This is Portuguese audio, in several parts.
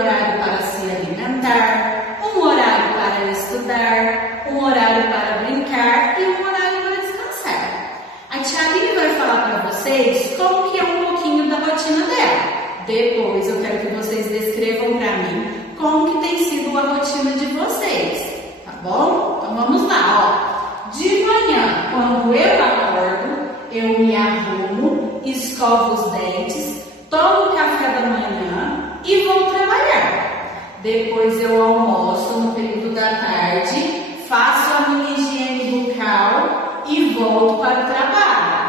horário para se alimentar, um horário para estudar, um horário para brincar e um horário para descansar. A tia Aline vai falar para vocês como que é um pouquinho da rotina dela. Depois eu quero que vocês descrevam para mim como que tem sido a rotina de vocês, tá bom? Então vamos lá, ó. De manhã, quando eu acordo, eu me arrumo, escovo os dentes, tomo café da manhã e vou trabalhar. Depois eu almoço no período da tarde, faço a minha higiene bucal e volto para o trabalho.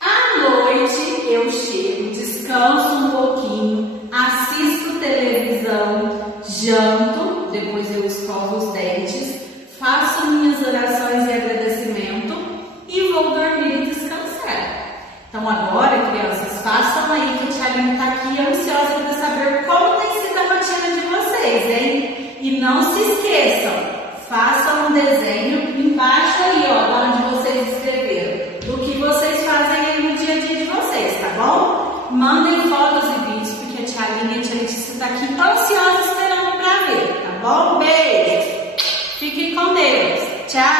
À noite eu chego, descanso um pouquinho, assisto televisão, janto, depois eu escovo os dentes, faço minhas orações e agradecimento e vou dormir e descansar. Então agora, crianças, façam aí que a tia Aline está aqui ansiosa para saber como tem sido a rotina de vocês, hein? E não se esqueçam, façam um desenho embaixo aí, ó, onde vocês escreveram, do que vocês fazem aí no dia a dia de vocês, tá bom? Mandem fotos e vídeos, porque a tia Aline e a tia Letícia está aqui ansiosa esperando para ver, tá bom? Beijo! Fiquem com Deus! Tchau!